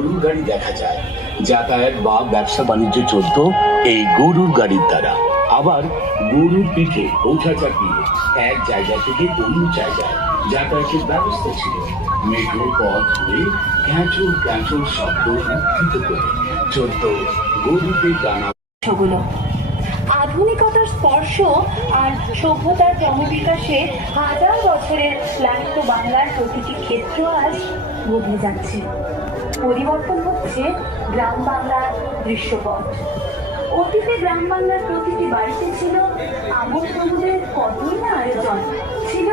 গরুর গাড়ি দেখা যায়। যাতায়াত বা ব্যবসা বাণিজ্য চলত এই গরুর গাড়ির দ্বারা। আবার গরুর পিঠে বোঝা চাপিয়ে এক জায়গা থেকে অন্য জায়গায় যাতায়াতের ব্যবস্থা ছিল। মেঠো পথ ধরে ক্যাঁচুর ক্যাঁচুর শব্দ উদ্ধৃত করে চলত গরুতে টানা। আধুনিকতার স্পর্শ আর সভ্যতার ক্রমবিকাশে হাজার বছরের লালিত বাংলার প্রতিটি ক্ষেত্র আজ বদলে যাচ্ছে। পরিবর্তন হচ্ছে গ্রাম বাংলার দৃশ্যপট। অতীতে গ্রাম বাংলার প্রতিটি বাড়িতে ছিল আমোদ প্রমোদের কতই না আয়োজন। ছিল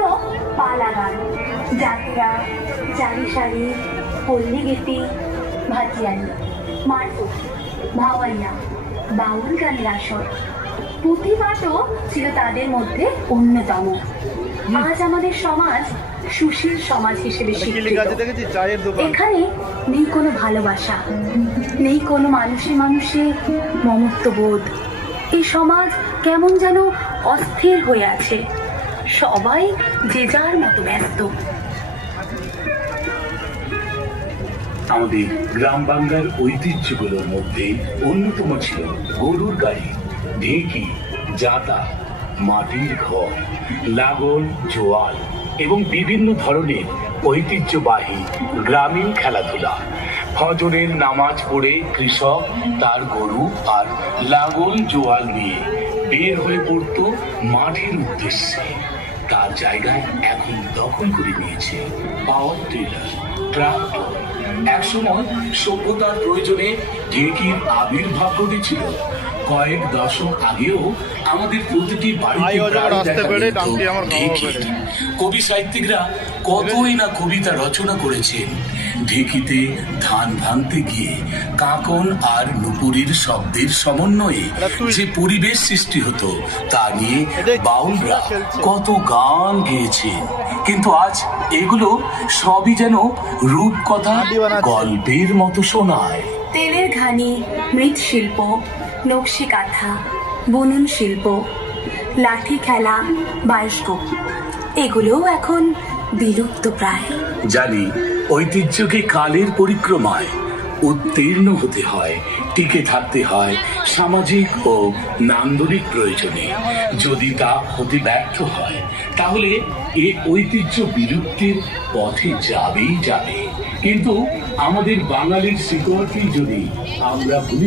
পালা গান, যাত্রা, জারি সারি, পল্লী গীতি, ভাটিয়ালি, মারফত, ভাওয়াইয়া, বাউল গানের আসর। পুঁথিপাঠও ছিল তাদের মধ্যে অন্যতম। আজ আমাদের সমাজ সুশীল সমাজ হিসেবে স্বীকৃত। এখানে নেই কোনো ভালোবাসা, নেই কোনো মানুষে মানুষে মমত্ববোধ। এই সমাজ কেমন যেন অস্থির হয়ে আছে, সবাই যে যার মতো ব্যস্ত। আমাদের গ্রাম বাংলার ঐতিহ্যগুলোর মধ্যে অন্যতম ছিল গরুর গাড়ি, ঢেঁকি, জাতা, মাটির ঘর, লাঙল, জোয়াল এবং বিভিন্ন ধরনের ঐতিহ্যবাহী গ্রামীণ খেলাধুলা। ফজরের নামাজ পড়ে কৃষক তার গরু আর লাঙল জোয়াল নিয়ে বের হয়ে পড়তো মাঠের উদ্দেশ্যে। তার জায়গায় এখন দখল করে নিয়েছে পাওয়ার টিলার, ট্রাক্টর। একসময় সভ্যতার প্রয়োজনে ঢেঁকির আবির্ভাব ঘটেছিল। কয়েক দশক আগেও আমাদের প্রতিটি বাড়িতে ঢেঁকি। কবি সাহিত্যিকরা কতই না কবিতা রচনা করেছেন। ঢেঁকিতে ধান ভাঙতে গিয়ে কাকন আর নুপুরের শব্দের সমন্বয়ে যে পরিবেশ সৃষ্টি হতো তা নিয়ে বাউলরা কত গান গেয়েছেন। কিন্তু আজ এগুলো সবই যেন রূপকথা, গল্পের মতো শোনায়। তেলের ঘানি, মৃৎশিল্প, নকশি কাঁথা, বুনন শিল্প, লাঠি খেলা, বায়োস্কোপ এগুলোও এখন বিলুপ্ত প্রায়। জানি ঐতিহ্যকে কালের পরিক্রমায় উত্তীর্ণ হতে হয়, টিকে থাকতে হয় সামাজিক ও নান্দনিক প্রয়োজনে। যদি তা হতে ব্যর্থ হয় তাহলে এ ঐতিহ্য বিলুপ্তির পথে যাবেই যাবে। কিন্তু আমাদের বাঙালির শিকড়কে যদি আমরা ভুলি